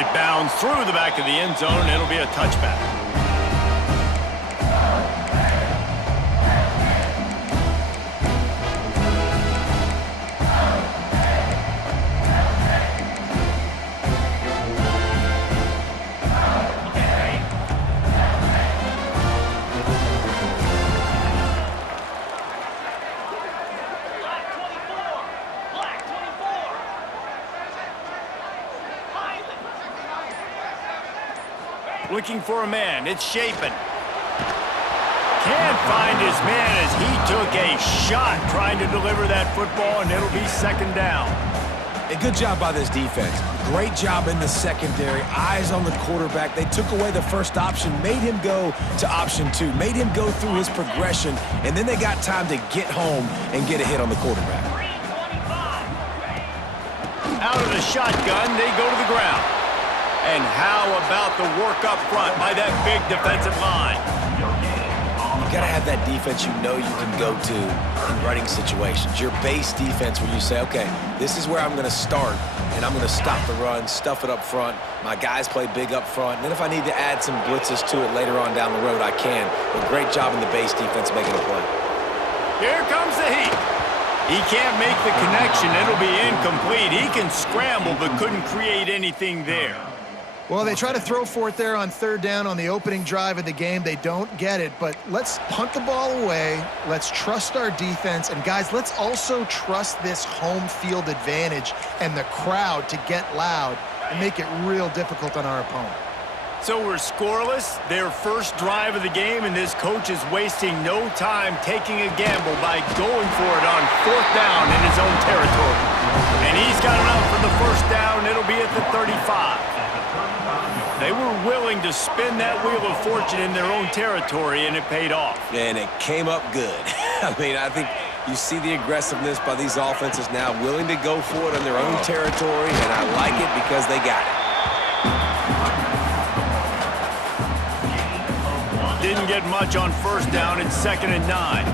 It bounds through the back of the end zone, and it'll be a touchback. Looking for a man. It's Shapen. Can't find his man as he took a shot trying to deliver that football, and it'll be second down. A good job by this defense. Great job in the secondary. Eyes on the quarterback. They took away the first option, made him go to option 2, made him go through his progression, and then they got time to get home and get a hit on the quarterback. Out of the shotgun, they go to the ground. And how about the work up front by that big defensive line? You got to have that defense you know you can go to in running situations. Your base defense where you say, okay, this is where I'm going to start, and I'm going to stop the run, stuff it up front. My guys play big up front. And then if I need to add some blitzes to it later on down the road, I can. But great job in the base defense making a play. Here comes the heat. He can't make the connection. It'll be incomplete. He can scramble but couldn't create anything there. Well, they try to throw for it there on third down on the opening drive of the game. They don't get it, but let's punt the ball away. Let's trust our defense. And, guys, let's also trust this home field advantage and the crowd to get loud and make it real difficult on our opponent. So we're scoreless, their first drive of the game, and this coach is wasting no time taking a gamble by going for it on fourth down in his own territory. And he's got enough for the first down. It'll be at the 35. They were willing to spin that wheel of fortune in their own territory, and it paid off. And it came up good. I mean, I think you see the aggressiveness by these offenses now, willing to go for it in their own territory, and I like it because they got it. Didn't get much on first down. It's 2nd and 9.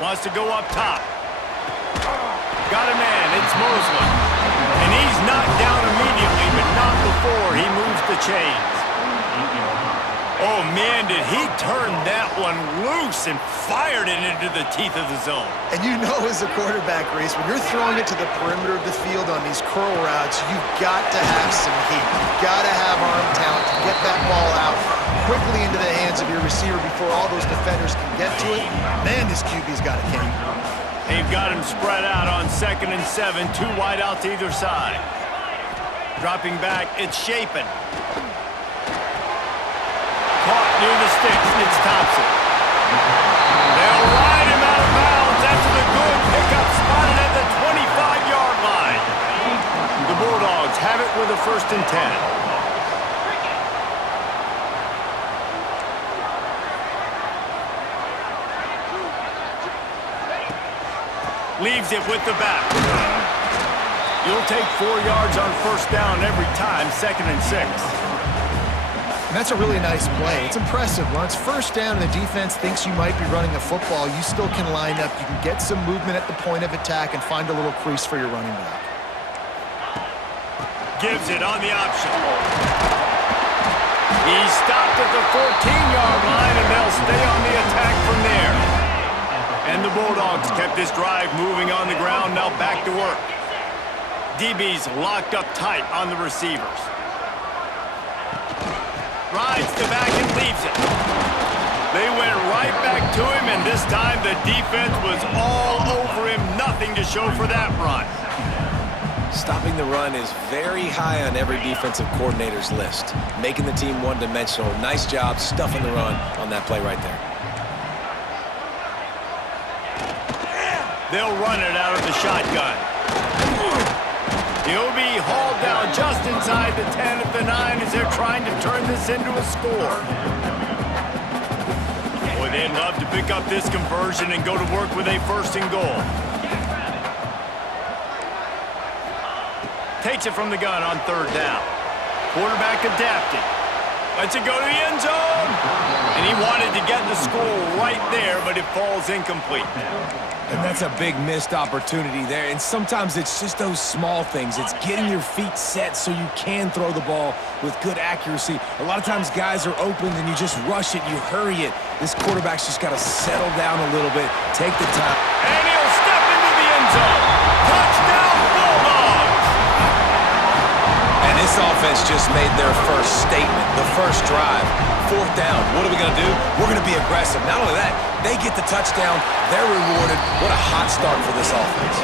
Wants to go up top. Got a man. It's Mosley. And he's knocked down immediately, but not before he moves the chains. Oh, man, did he turn that one loose and fired it into the teeth of the zone. And you know as a quarterback, Reese, when you're throwing it to the perimeter of the field on these curl routes, you've got to have some heat. You've got to have arm talent to get that ball out quickly into the hands of your receiver before all those defenders can get to it. Man, this QB's got a cane. They've got him spread out on 2nd and 7, 2 wide out to either side. Dropping back, it's Shapen. Caught near the sticks, it's Thompson. They'll ride him out of bounds after the good pickup spotted at the 25-yard line. The Bulldogs have it with a 1st and 10. Leaves it with the back. You'll take 4 yards on first down every time, 2nd and 6. And that's a really nice play. It's impressive. When it's first down and the defense thinks you might be running a football, you still can line up. You can get some movement at the point of attack and find a little crease for your running back. Gives it on the option. He stopped at the 14-yard line, and they'll stay on the attack from there. And the Bulldogs kept this drive moving on the ground, now back to work. DB's locked up tight on the receivers. Rides to back and leaves it. They went right back to him, and this time the defense was all over him. Nothing to show for that run. Stopping the run is very high on every defensive coordinator's list. Making the team one-dimensional. Nice job stuffing the run on that play right there. They'll run it out of the shotgun. He'll be hauled down just inside the 10 at the 9 as they're trying to turn this into a score. Boy, they'd love to pick up this conversion and go to work with a 1st and goal. Takes it from the gun on 3rd down. Quarterback adapted. Lets it go to the end zone. And he wanted to get the score right there, but it falls incomplete. And that's a big missed opportunity there. And sometimes it's just those small things. It's getting your feet set so you can throw the ball with good accuracy. A lot of times guys are open and you just rush it, you hurry it. This quarterback's just got to settle down a little bit, take the time. And he'll step into the end zone. Touchdown, Bulldogs! And this offense just made their first statement, the first drive. Fourth down, what are we going to do? We're going to be aggressive. Not only that, they get the touchdown, they're rewarded. What a hot start for this offense.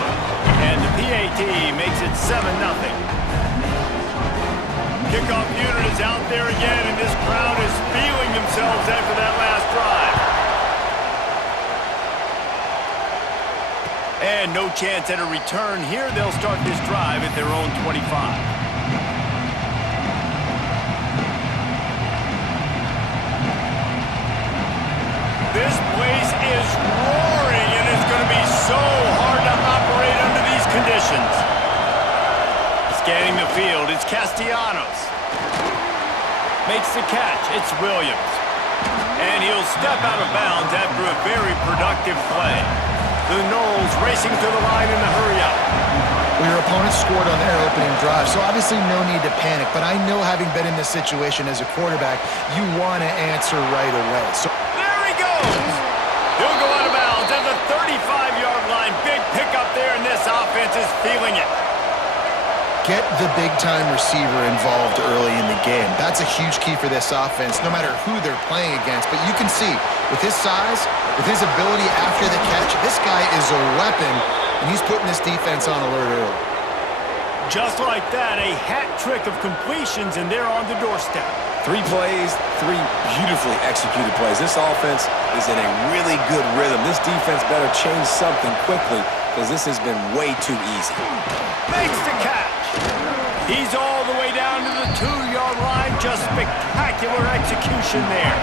And the PAT makes it 7-0. Kickoff unit is out there again, and this crowd is feeling themselves after that last drive. And no chance at a return here. They'll start this drive at their own 25. This place is roaring, and it's going to be so hard to operate under these conditions. Scanning the field, it's Castellanos. Makes the catch, it's Williams. And he'll step out of bounds after a very productive play. The Noles racing to the line in the hurry-up. Well, your opponent scored on their opening drive, so obviously no need to panic. But I know, having been in this situation as a quarterback, you want to answer right away. So he'll go out of bounds at the 35-yard line. Big pickup there, and this offense is feeling it. Get the big-time receiver involved early in the game. That's a huge key for this offense, no matter who they're playing against. But you can see, with his size, with his ability after the catch, this guy is a weapon, and he's putting this defense on alert early. Just like that, a hat trick of completions, and they're on the doorstep. 3 plays, 3 beautifully executed plays. This offense is in a really good rhythm. This defense better change something quickly because this has been way too easy. Makes the catch. He's all the way down to the 2-yard line. Just spectacular execution there.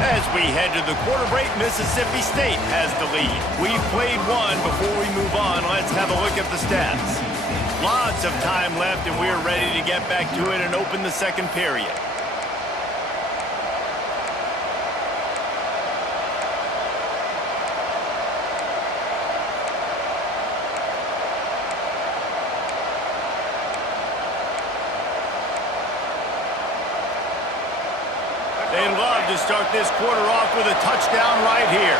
As we head to the quarter break, Mississippi State has the lead. We've played one. Before we move on, let's have a look at the stats. Lots of time left, and we're ready to get back to it and open the second period. They'd love to start this quarter off with a touchdown right here.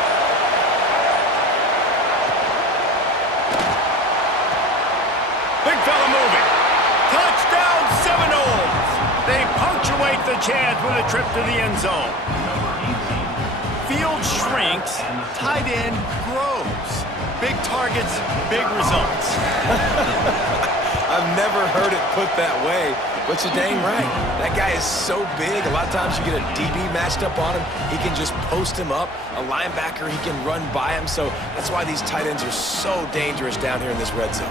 Big fella moving. Touchdown, Seminoles. They punctuate the chance with a trip to the end zone. Field shrinks, tight end grows. Big targets, big results. I've never heard it put that way, but you're dang right. That guy is so big. A lot of times you get a DB matched up on him. He can just post him up. A linebacker, he can run by him. So that's why these tight ends are so dangerous down here in this red zone.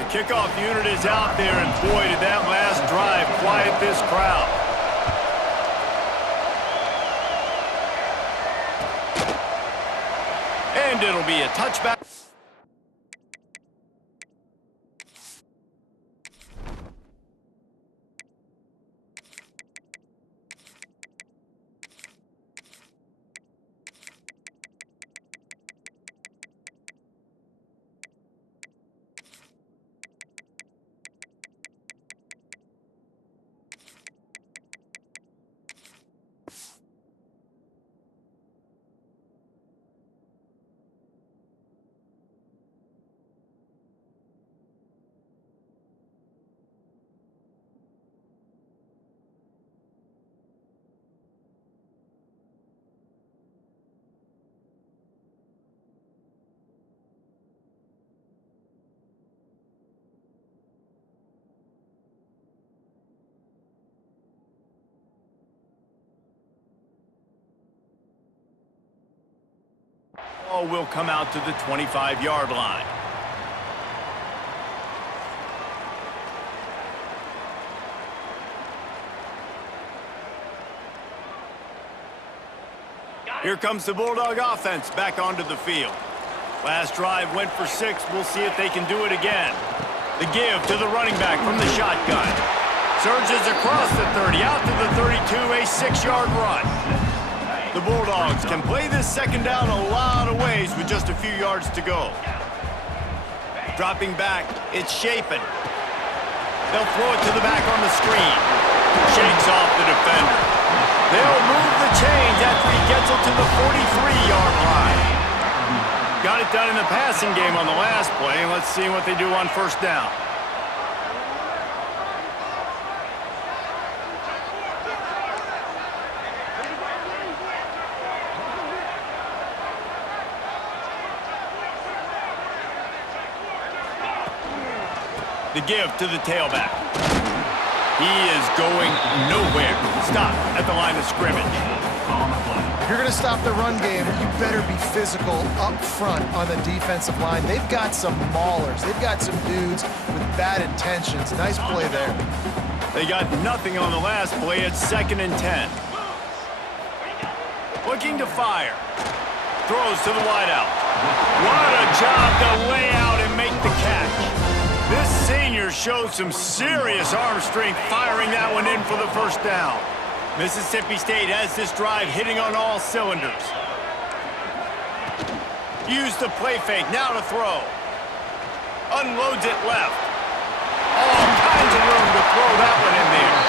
The kickoff unit is out there, and boy, did that last drive quiet this crowd. And it'll be a touchback. Ball will come out to the 25-yard line. Here comes the Bulldog offense back onto the field. Last drive went for 6. We'll see if they can do it again. The give to the running back from the shotgun. Surges across the 30, out to the 32, a 6-yard run. The Bulldogs can play this second down a lot of ways with just a few yards to go. Dropping back, it's Shapen. They'll throw it to the back on the screen. Shakes off the defender. They'll move the chains after he gets it to the 43-yard line. Got it done in the passing game on the last play, and let's see what they do on first down. The give to the tailback. He is going nowhere. Stop at the line of scrimmage. If you're going to stop the run game, you better be physical up front on the defensive line. They've got some maulers. They've got some dudes with bad intentions. Nice play there. They got nothing on the last play. It's 2nd and 10. Looking to fire. Throws to the wideout. What a job to lay out and make the catch. This senior showed some serious arm strength firing that one in for the first down. Mississippi State has this drive hitting on all cylinders. Use the play fake, now to throw. Unloads it left. All kinds of room to throw that one in there.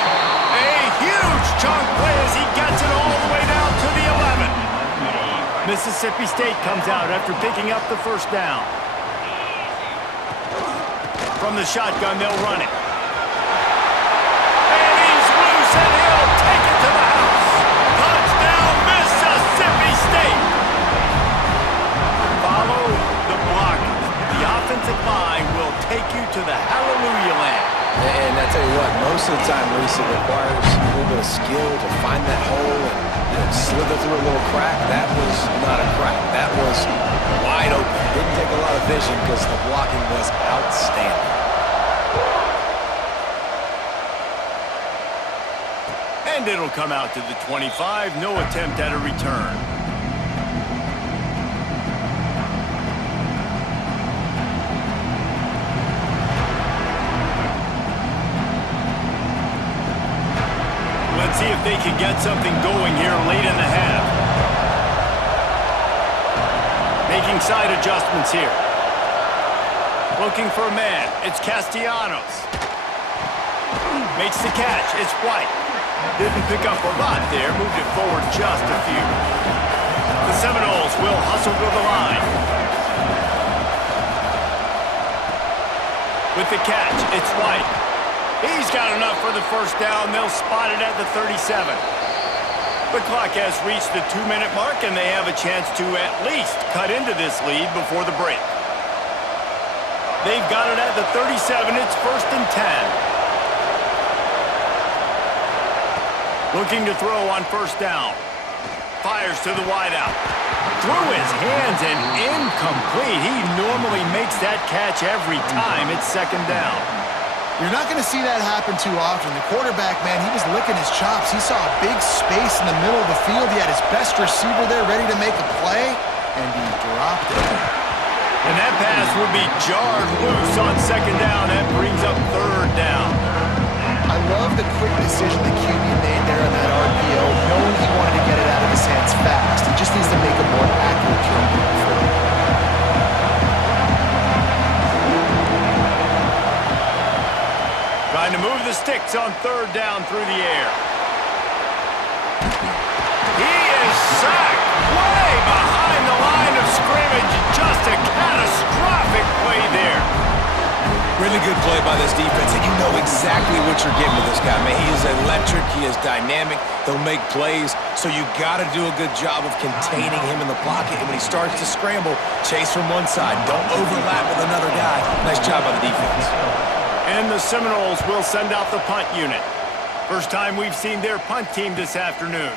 A huge chunk play as he gets it all the way down to the 11. Mississippi State comes out after picking up the first down. From the shotgun, they'll run it. And he's loose, and he'll take it to the house. Touchdown, Mississippi State. Follow the block. The offensive line will take you to the hallelujah land. And I tell you what, most of the time, Reese, it requires a little bit of skill to find that hole and slither through a little crack. That was not a crack. That was wide open. Didn't take a lot of vision because the blocking was outstanding. And it'll come out to the 25. No attempt at a return. Let's see if they can get something going here late in the half. Making side adjustments here. Looking for a man. It's Castellanos. Makes the catch. It's White. Didn't pick up a lot there. Moved it forward just a few. The Seminoles will hustle to the line. With the catch, it's White. He's got enough for the first down. They'll spot it at the 37. The clock has reached the 2-minute mark, and they have a chance to at least cut into this lead before the break. They've got it at the 37. It's 1st and 10. Looking to throw on first down. Fires to the wideout. Through his hands and incomplete. He normally makes that catch every time. It's 2nd down. You're not going to see that happen too often. The quarterback, man, he was licking his chops. He saw a big space in the middle of the field. He had his best receiver there ready to make a play, and he dropped it. And that pass will be jarred loose on 2nd down. That brings up 3rd down. I love the quick decision the QB made there on that RPO, knowing he wanted to get it out of his hands fast. He just needs to make a more accurate throw. Trying to move the sticks on 3rd down through the air. He is sacked way behind the line of scrimmage. Just a catastrophic play there. Really good play by this defense, and you know exactly what you're getting with this guy, man. He is electric. He is dynamic. He'll make plays, so you got to do a good job of containing him in the pocket. And when he starts to scramble, chase from one side. Don't overlap with another guy. Nice job by the defense. And the Seminoles will send out the punt unit. First time we've seen their punt team this afternoon.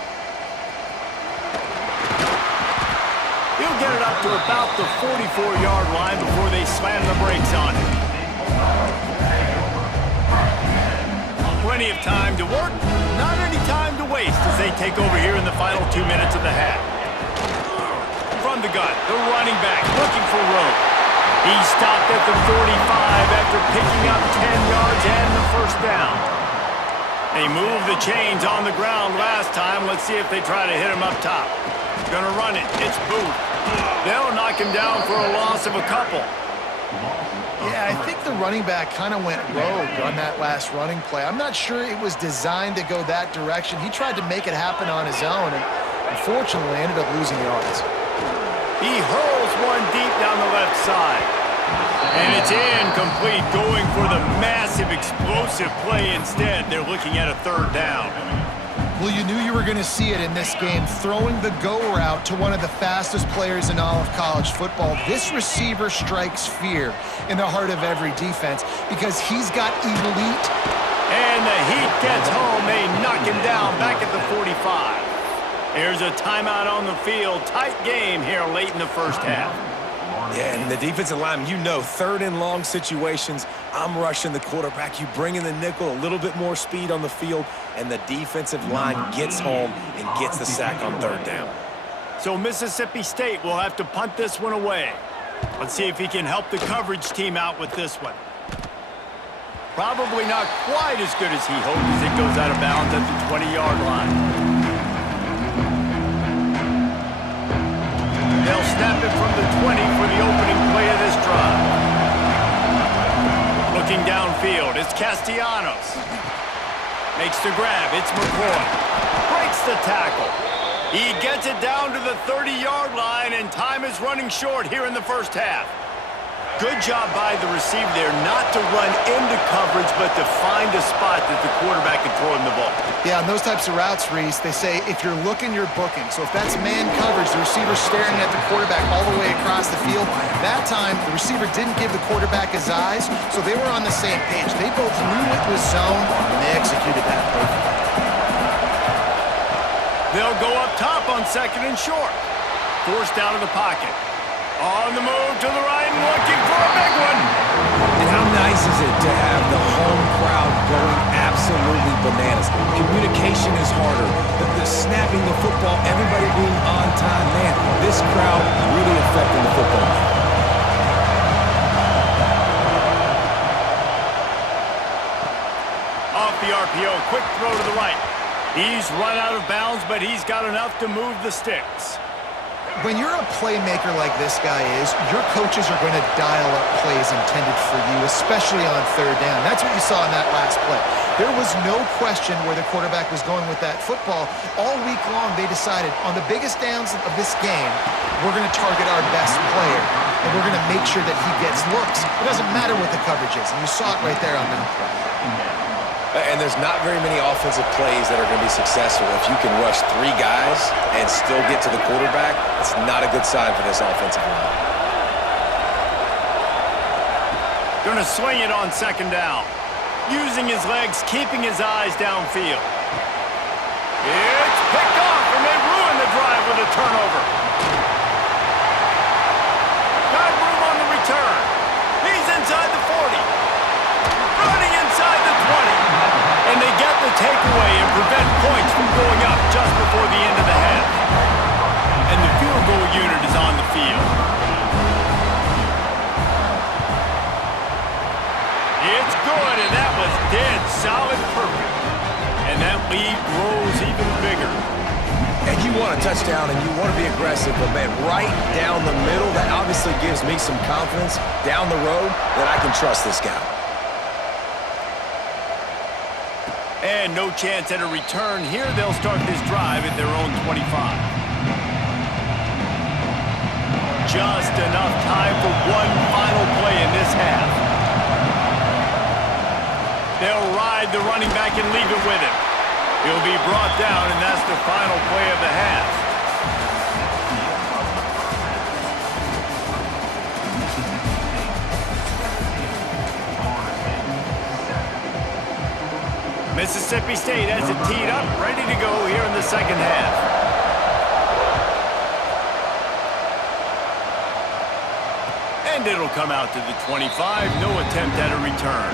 He'll get it up to about the 44-yard line before they slam the brakes on it. Plenty of time to work, not any time to waste as they take over here in the final 2 minutes of the half. from the gun. The running back looking for room. He stopped at the 45 after picking up 10 yards and the first down. They moved the chains on the ground last time. Let's see if they try to hit him up top. Gonna run it. It's Booth. They'll knock him down for a loss of a couple. Yeah, I think the running back kind of went rogue on that last running play. I'm not sure it was designed to go that direction. He tried to make it happen on his own, and unfortunately ended up losing yards. He hurls one deep down the left side. And it's incomplete, going for the massive, explosive play instead. They're looking at a third down. Well, you knew you were going to see it in this game, throwing the go route to one of the fastest players in all of college football. This receiver strikes fear in the heart of every defense because he's got elite. And the heat gets home. They knock him down back at the 45. Here's a timeout on the field. Tight game here late in the first half. Yeah, and the defensive line, you know, third and long situations, I'm rushing the quarterback. You bring in the nickel, a little bit more speed on the field, and the defensive line gets home and gets the sack on third down. So Mississippi State will have to punt this one away. Let's see if he can help the coverage team out with this one. Probably not quite as good as he hoped as it goes out of bounds at the 20-yard line. They'll snap it from the 20 for the opening play of this drive. Looking downfield, it's Castellanos. Makes the grab, it's McCoy. Breaks the tackle. He gets it down to the 30-yard line, and time is running short here in the first half. Good job by the receiver there not to run into coverage, but to find a spot that the quarterback can throw him the ball. Yeah, on those types of routes, Reese, they say if you're looking, you're booking. So if that's man coverage, the receiver's staring at the quarterback all the way across the field. That time, the receiver didn't give the quarterback his eyes, so they were on the same page. They both knew it was zone, and they executed that perfectly. They'll go up top on second and short. Forced out of the pocket. On the move to the right and looking for a big one. And how nice is it to have the home crowd going absolutely bananas? Communication is harder. The snapping the football, everybody being on time. Man, this crowd really affecting the football game. Off the RPO, quick throw to the right. He's run out of bounds, but he's got enough to move the sticks. When you're a playmaker like this guy is, your coaches are going to dial up plays intended for you, especially on third down. That's what you saw in that last play. There was no question where the quarterback was going with that football. All week long, they decided on the biggest downs of this game, we're going to target our best player, and we're going to make sure that he gets looks. It doesn't matter what the coverage is, and you saw it right there on that play. And there's not very many offensive plays that are going to be successful. If you can rush three guys and still get to the quarterback, it's not a good sign for this offensive line. Gonna swing it on second down. Using his legs, keeping his eyes downfield. It's picked off, and they ruin the drive with a turnover. Got room on the return. He's inside the 40. Running inside the 20. And they get the takeaway and prevent points from going up just before the end of the half. And the field goal unit is on the field. It's good, and that was dead solid perfect. And that lead grows even bigger. And you want a touchdown and you want to be aggressive, but man, right down the middle, that obviously gives me some confidence down the road that I can trust this guy. And no chance at a return here. They'll start this drive at their own 25. Just enough time for one final play in this half. They'll ride the running back and leave it with him. He'll be brought down, and that's the final play of the half. Mississippi State has it teed up, ready to go here in the second half. And it'll come out to the 25, no attempt at a return.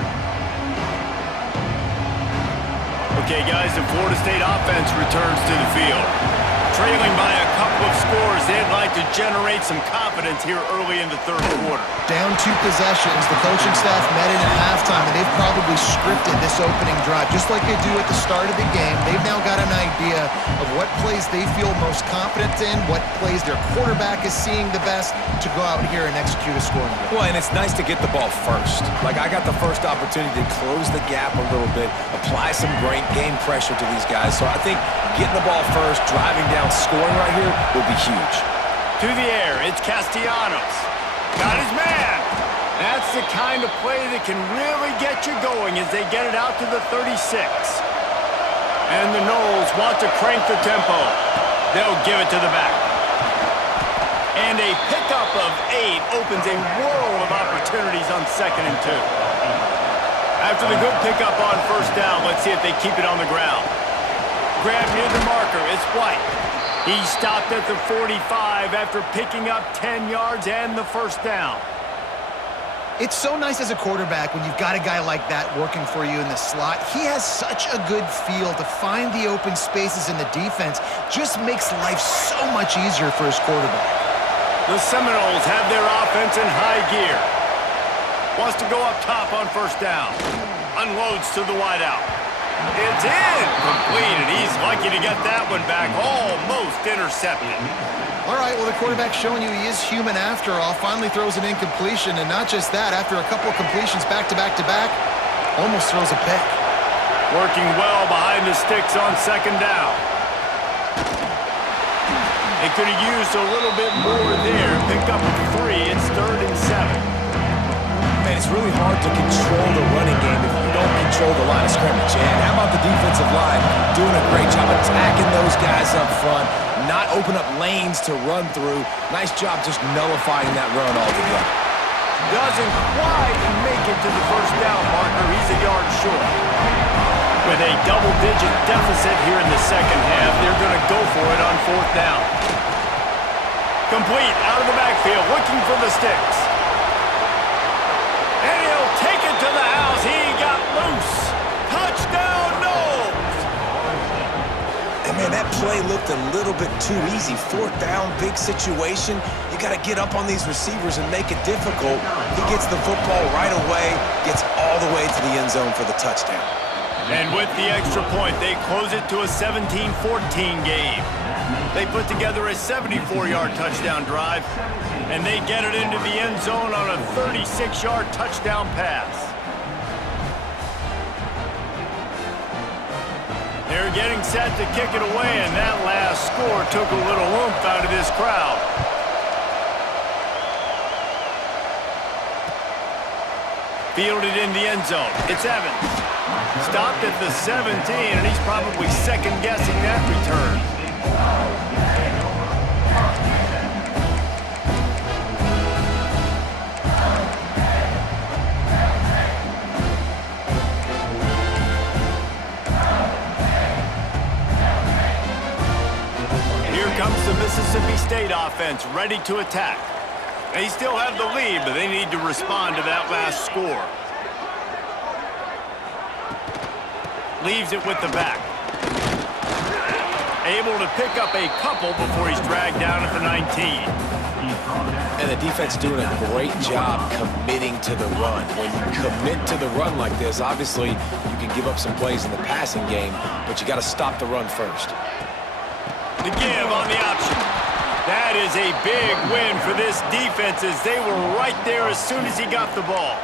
Okay, guys, the Florida State offense returns to the field. trailing by a couple of scores. They'd like to generate some confidence here early in the third quarter. Down 2 possessions, the coaching staff met in at halftime, and they've probably scripted this opening drive. Just like they do at the start of the game, they've now got an idea of what plays they feel most confident in, what plays their quarterback is seeing the best to go out here and execute a scoring drive. Well, and it's nice to get the ball first. Like, I got the first opportunity to close the gap a little bit, apply some great game pressure to these guys. So I think getting the ball first, driving down, scoring right here will be huge. To the air, it's Castellanos. Got his man. That's the kind of play that can really get you going as they get it out to the 36. And the Noles want to crank the tempo. They'll give it to the back. And a pickup of 8 opens a world of opportunities on 2nd and 2. After the good pickup on first down, let's see if they keep it on the ground. Grab near the marker, it's White. He stopped at the 45 after picking up 10 yards and the first down. It's so nice as a quarterback when you've got a guy like that working for you in the slot. He has such a good feel to find the open spaces in the defense. Just makes life so much easier for his quarterback. The Seminoles have their offense in high gear. Wants to go up top on first down. Unloads to the wideout. It's in. Complete, and he's lucky to get that one back. Almost intercepted. All right, well, the quarterback's showing you he is human after all. Finally throws an incompletion, and not just that, after a couple of completions back-to-back-to-back, almost throws a pick. Working well behind the sticks on 2nd down. They could have used a little bit more there. Picked up a 3. It's 3rd and 7. Man, it's really hard to control the running game if you don't control the line of scrimmage. And how about the defensive line doing a great job attacking those guys up front, not open up lanes to run through. Nice job just nullifying that run altogether. Doesn't quite make it to the first down marker. He's a yard short. With a double-digit deficit here in the second half, they're going to go for it on 4th down. Complete out of the backfield, looking for the sticks. And he'll take it to the house. He got loose. Touchdown, Noles! And man, that play looked a little bit too easy. 4th down, big situation. You got to get up on these receivers and make it difficult. He gets the football right away, gets all the way to the end zone for the touchdown. And with the extra point, they close it to a 17-14 game. They put together a 74-yard touchdown drive, and they get it into the end zone on a 36-yard touchdown pass. They're getting set to kick it away, and that last score took a little oomph out of this crowd. Fielded in the end zone. It's Evans. Stopped at the 17, and he's probably second-guessing that return. Here comes the Mississippi State offense, ready to attack. They still have the lead, but they need to respond to that last score. Leaves it with the back. Able to pick up a couple before he's dragged down at the 19. And the defense doing a great job committing to the run. When you commit to the run like this, obviously you can give up some plays in the passing game, but you got to stop the run first. The give on the option. That is a big win for this defense as they were right there as soon as he got the ball.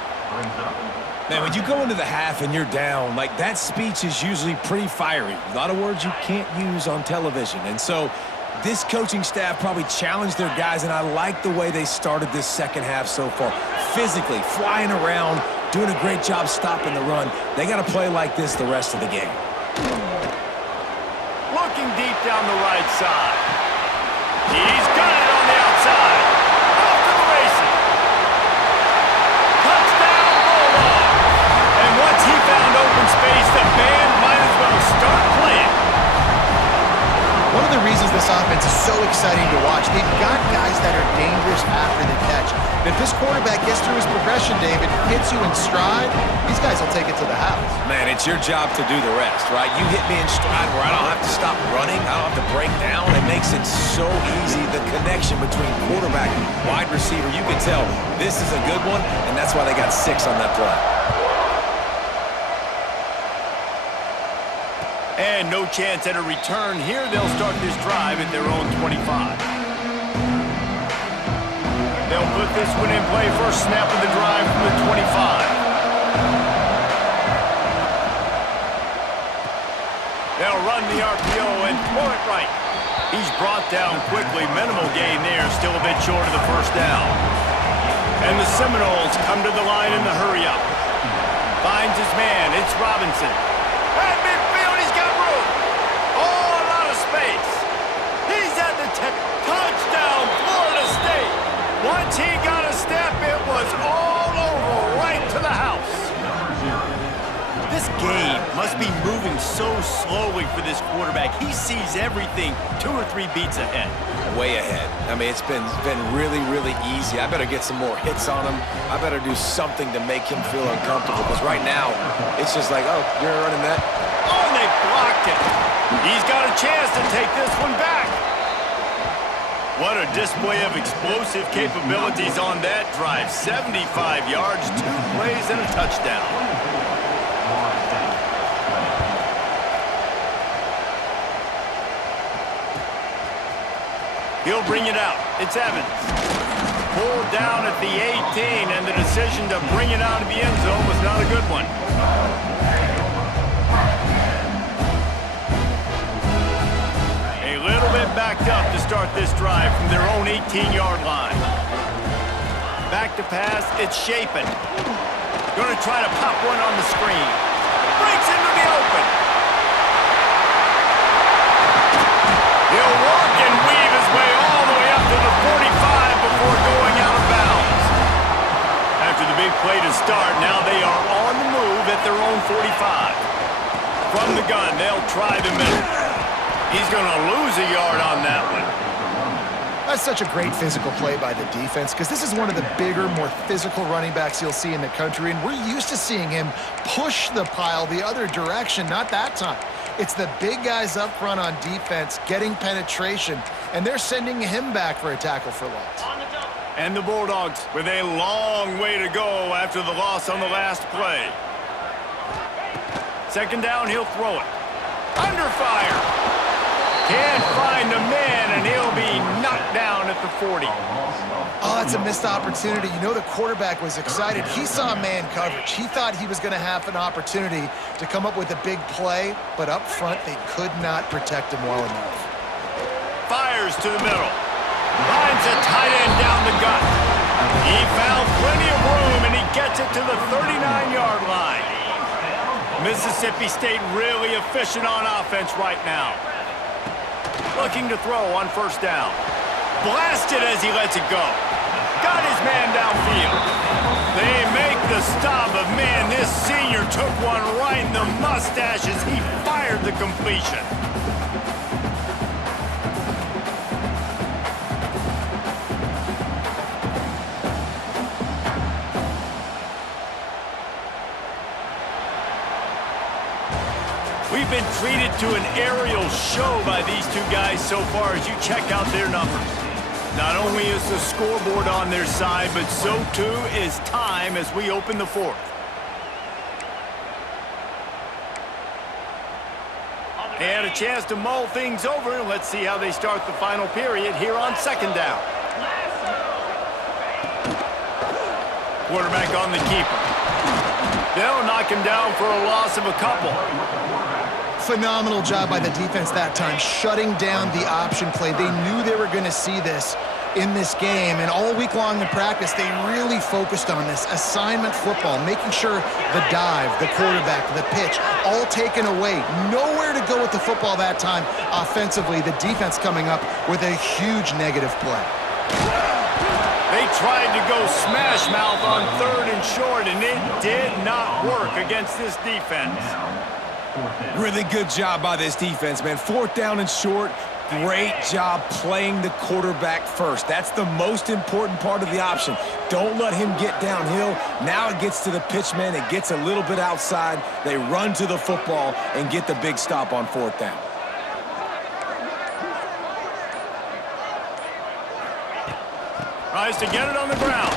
Man, when you go into the half and you're down, like, that speech is usually pretty fiery. A lot of words you can't use on television. And so this coaching staff probably challenged their guys, and I like the way they started this second half so far. Physically, flying around, doing a great job stopping the run. They got to play like this the rest of the game. Looking deep down the right side. He's got it on the outside. Off to the races. Touchdown, Bulldogs. And once he found open space, the band might as well start playing. One of the reasons the this offense is so exciting to watch. They've got guys that are dangerous after the catch. If this quarterback gets through his progression, David, hits you in stride, these guys will take it to the house. Man, it's your job to do the rest, right? You hit me in stride where I don't have to stop running. I don't have to break down. It makes it so easy. The connection between quarterback and wide receiver, you can tell this is a good one, and that's why they got 6 on that play. And no chance at a return here. They'll start this drive at their own 25. They'll put this one in play. First snap of the drive from the 25. They'll run the RPO and throw it right. He's brought down quickly. Minimal gain there. Still a bit short of the first down. And the Seminoles come to the line in the hurry-up. Finds his man. It's Robinson. At midfield, he's got room. Oh, a lot of space. He's at the touchdown, Florida State. Once he got a step, it was all over, right to the house. This game must be moving so slowly for this quarterback. He sees everything 2 or 3 beats ahead. Way ahead. I mean, it's been really, really easy. I better get some more hits on him. I better do something to make him feel uncomfortable, because right now, it's just like, oh, you're running that. Oh, and they blocked it. He's got a chance to take this one back. What a display of explosive capabilities on that drive. 75 yards, 2 plays, and a touchdown. He'll bring it out. It's Evans. Pulled down at the 18, and the decision to bring it out of the end zone was not a good one. A little bit backed up to start this drive from their own 18-yard line. Back to pass, it's Shapen. Going to try to pop one on the screen. Breaks into the open. He'll walk and weave his way all the way up to the 45 before going out of bounds. After the big play to start, now they are on the move at their own 45. From the gun, they'll try the middle. He's going to lose a yard on that one. That's such a great physical play by the defense, because this is one of the bigger, more physical running backs you'll see in the country, and we're used to seeing him push the pile the other direction. Not that time. It's the big guys up front on defense getting penetration, and they're sending him back for a tackle for loss. And the Bulldogs with a long way to go after the loss on the last play. Second down, he'll throw it. Under fire. Can't find a man, and he'll be knocked down at the 40. Oh, that's a missed opportunity. You know, the quarterback was excited. He saw man coverage. He thought he was going to have an opportunity to come up with a big play, but up front, they could not protect him well enough. Fires to the middle. Finds a tight end down the gut. He found plenty of room, and he gets it to the 39-yard line. Mississippi State really efficient on offense right now. Looking to throw on first down. Blasted as he lets it go. Got his man downfield. They make the stop, but man, this senior took one right in the mustache as he fired the completion. We've been treated to an aerial show by these two guys so far as you check out their numbers. Not only is the scoreboard on their side, but so too is time as we open the fourth. They had a chance to mull things over. Let's see how they start the final period here on second down. Quarterback on the keeper. They'll knock him down for a loss of a couple. Phenomenal job by the defense that time, shutting down the option play. They knew they were going to see this in this game, and all week long in practice, they really focused on this assignment football, making sure the dive, the quarterback, the pitch, all taken away. Nowhere to go with the football that time offensively. The defense coming up with a huge negative play. They tried to go smash mouth on third and short, and it did not work against this defense. Really good job by this defense, man. Fourth down and short. Great job playing the quarterback first. That's the most important part of the option. Don't let him get downhill. Now it gets to the pitchman. It gets a little bit outside. They run to the football and get the big stop on 4th down. Tries to get it on the ground.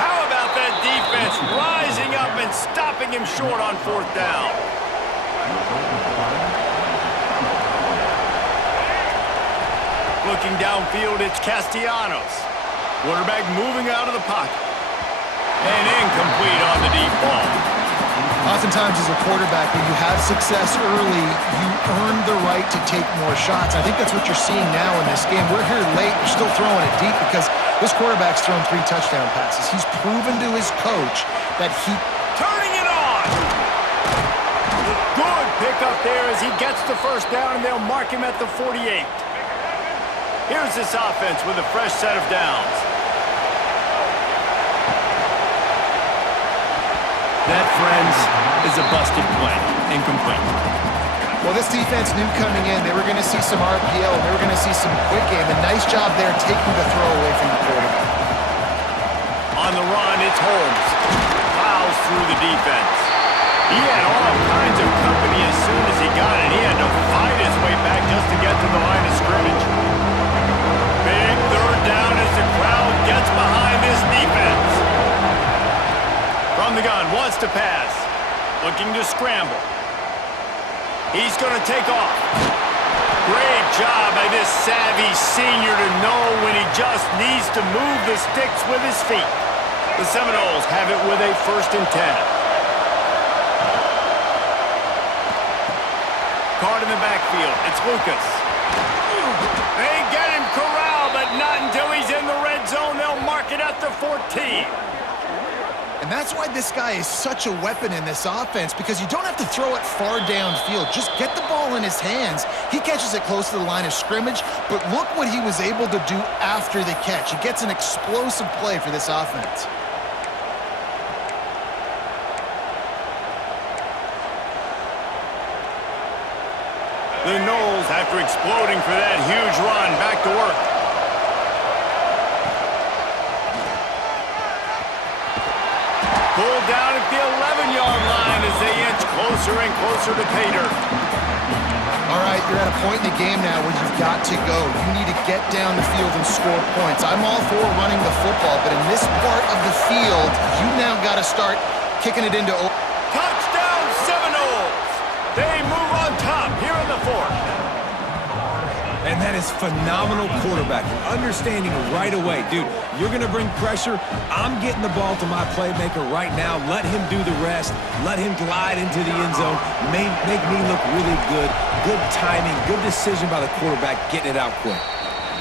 How about that defense rising up and stopping him short on 4th down? Looking downfield, it's Castellanos. Quarterback moving out of the pocket. And incomplete on the deep ball. Oftentimes as a quarterback, when you have success early, you earn the right to take more shots. I think that's what you're seeing now in this game. We're here late. You're still throwing it deep because this quarterback's thrown 3 touchdown passes. He's proven to his coach that he... Turning it on! Good pickup there as he gets the first down, and they'll mark him at the 48. Here's this offense with a fresh set of downs. That, friends, is a busted play. Incomplete. Well, this defense knew coming in they were going to see some RPO, and they were going to see some quick game. A nice job there taking the throw away from the quarterback. On the run, it's Holmes. Plows through the defense. He had all kinds of company as soon as he got it. He had to fight his way back just to get to the line of scrimmage. Big 3rd down as the crowd gets behind this defense. From the gun, wants to pass. Looking to scramble. He's going to take off. Great job by this savvy senior to know when he just needs to move the sticks with his feet. The Seminoles have it with a 1st and 10. Card in the backfield. It's Lucas. They get him corralled, but not until he's in the red zone. They'll mark it at the 14. And that's why this guy is such a weapon in this offense, because you don't have to throw it far downfield. Just get the ball in his hands. He catches it close to the line of scrimmage, but look what he was able to do after the catch. He gets an explosive play for this offense. The Noles, after exploding for that huge run, back to work. Pulled down at the 11-yard line as they inch closer and closer to pay dirt. All right, you're at a point in the game now where you've got to go. You need to get down the field and score points. I'm all for running the football, but in this part of the field, you now got to start kicking it into... Touchdown, Seminoles! They move on top here in the 4th. And that is phenomenal quarterbacking. Understanding right away. Dude, you're going to bring pressure. I'm getting the ball to my playmaker right now. Let him do the rest. Let him glide into the end zone. Make me look really good. Good timing. Good decision by the quarterback getting it out quick.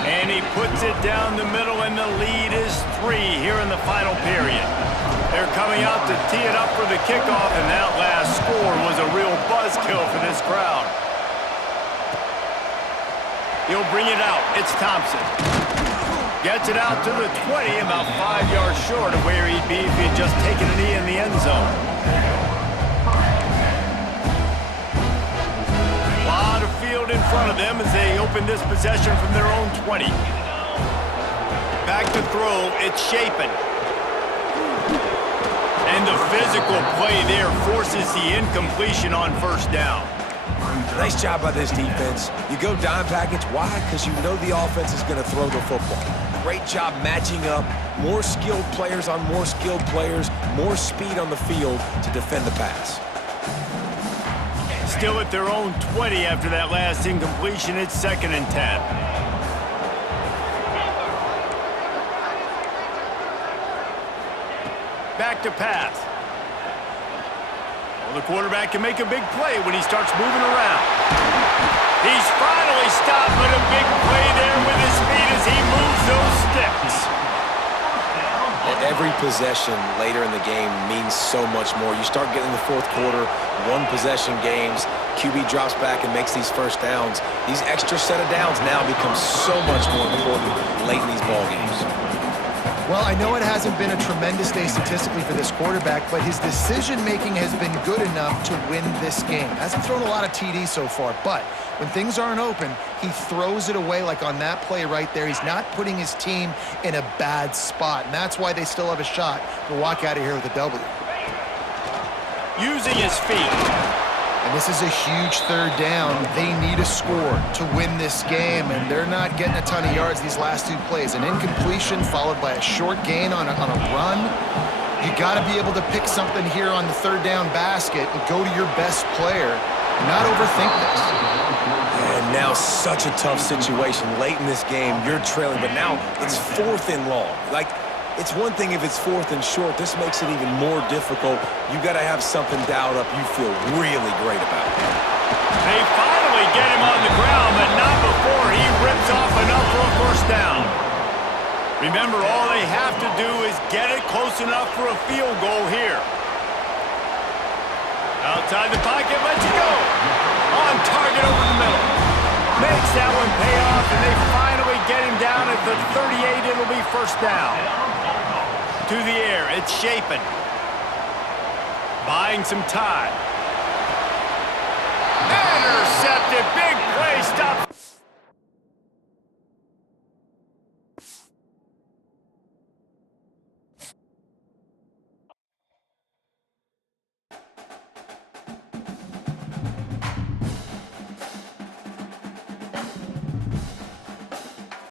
And he puts it down the middle, and the lead is 3 here in the final period. They're coming out to tee it up for the kickoff, and that last score was a real buzzkill for this crowd. He'll bring it out. It's Thompson. Gets it out to the 20, about 5 yards short of where he'd be if he'd just taken a knee in the end zone. A lot of field in front of them as they open this possession from their own 20. Back to throw. It's Shapen. And the physical play there forces the incompletion on 1st down. Nice job by this defense. You go dime package. Why? Because you know the offense is going to throw the football. Great job matching up. More skilled players on more skilled players. More speed on the field to defend the pass. Still at their own 20 after that last incompletion. It's 2nd and 10. Back to pass. Well, the quarterback can make a big play when he starts moving around. He's finally stopped, but a big play there with his feet as he moves those sticks. Every possession later in the game means so much more. You start getting the 4th quarter, 1-possession games, QB drops back and makes these 1st downs. These extra set of downs now become so much more important late in these ball games. Well, I know it hasn't been a tremendous day statistically for this quarterback, but his decision-making has been good enough to win this game. Hasn't thrown a lot of TDs so far, but when things aren't open, he throws it away like on that play right there. He's not putting his team in a bad spot, and that's why they still have a shot to walk out of here with a W. Using his feet. And this is a huge third down. They need a score to win this game, and they're not getting a ton of yards these last two plays. An incompletion followed by a short gain on a run. You got to be able to pick something here on the third down basket and go to your best player and not overthink this. And now such a tough situation. Late in this game, you're trailing, but now it's 4th and long. Like, it's one thing if it's 4th and short. This makes it even more difficult. You got to have something dialed up you feel really great about. They finally get him on the ground, but not before he rips off enough for a first down. Remember, all they have to do is get it close enough for a field goal here. Outside the pocket, lets you go. On target over the middle. Makes that one pay off, and they finally get him down at the 38. It'll be first down. To the air, it's Shapen. Buying some time.